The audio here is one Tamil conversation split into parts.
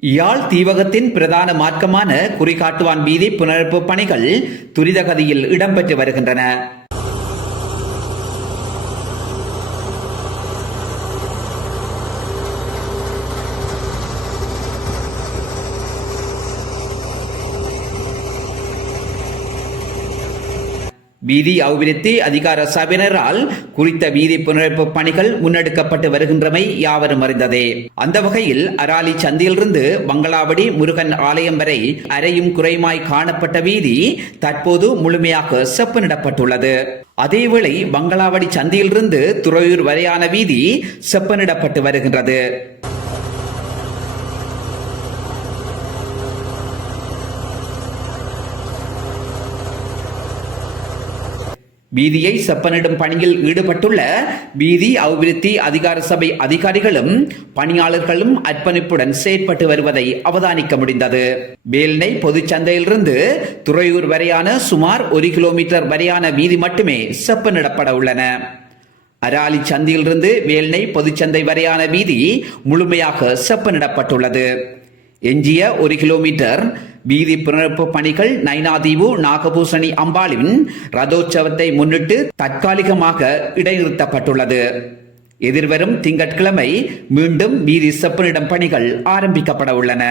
யாழ் தீவகத்தின் பிரதான மார்க்கமான குறிகாட்டுவான் வீதி புனரப்பு பணிகள் துரிதகதியில் இடம்பெற்று வருகின்றன. வீதி அபிவிருத்தி அதிகார சபையினரால் குறித்த வீதி புனரமைப்பு பணிகள் முன்னெடுக்கப்பட்டு வருகின்றமை யாவரும் அறிந்ததே. அந்த வகையில் அராலி சந்தியிலிருந்து மங்களாவடி முருகன் ஆலயம் வரை அரையும் குறைமாய் காணப்பட்ட வீதி தற்போது முழுமையாக செப்பனிடப்பட்டுள்ளது அதேவேளை மங்களாவடி சந்தியிலிருந்து துறையூர் வரையான வீதி செப்பனிடப்பட்டு வருகின்றது. வீதியை செப்பனிடும் பணியில் ஈடுபட்டுள்ள வீதி அபிவிருத்தி அதிகார சபை அதிகாரிகளும் பணியாளர்களும் அர்ப்பணிப்புடன் செயற்பட்டு வருவதை அவதானிக்க முடிந்தது. வேல்னை பொதுச்சந்தையிலிருந்து துறையூர் வரையான சுமார் ஒரு கிலோமீட்டர் வரையான வீதி மட்டுமே செப்பனிடப்பட உள்ளன. அராலி சந்தியிலிருந்து வேல்னை பொதுச்சந்தை வரையான வீதி முழுமையாக செப்பனிடப்பட்டுள்ளது. எஞ்சிய ஒரு கிலோமீட்டர் வீதி புனரமைப்பு பணிகள் நைனாதீவு நாகபூசணி அம்பாளின் ரதோற்சவத்தை முன்னிட்டு தற்காலிகமாக இடைநிறுத்தப்பட்டுள்ளது. எதிர்வரும் திங்கட்கிழமை மீண்டும் வீதி செப்பனிடம் பணிகள் ஆரம்பிக்கப்பட உள்ளன.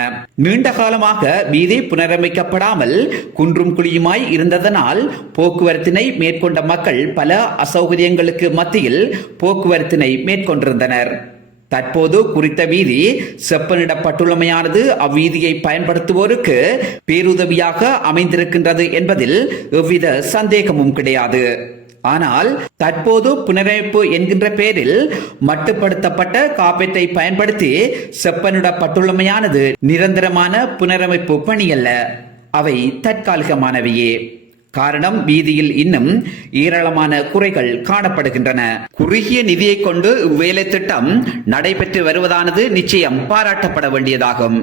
நீண்ட காலமாக வீதி புனரமைக்கப்படாமல் குன்றும் குழியுமாய் இருந்ததனால் போக்குவரத்தினை மேற்கொண்ட மக்கள் பல அசௌகரியங்களுக்கு மத்தியில் போக்குவரத்தினை மேற்கொண்டிருந்தனர். தற்போது குறித்த வீதி செப்பனிடப்பட்டுள்ளமையானது அவ்வீதியை பயன்படுத்துவோருக்கு பேருதவியாக அமைந்திருக்கின்றது என்பதில் எவ்வித சந்தேகமும் கிடையாது. ஆனால் தற்போது புனரமைப்பு என்கின்ற பெயரில் மட்டுப்படுத்தப்பட்ட காப்பீட்டை பயன்படுத்தி செப்பனிடப்பட்டுள்ளமையானது நிரந்தரமான புனரமைப்பு பணியல்ல. அவை தற்காலிகமானவையே. காரணம் வீதியில் இன்னும் ஏராளமான குறைகள் காணப்படுகின்றன. குறுகிய நிதியை கொண்டு இவ்வேலை திட்டம் நடைபெற்று வருவதானது நிச்சயம் பாராட்டப்பட வேண்டியதாகும்.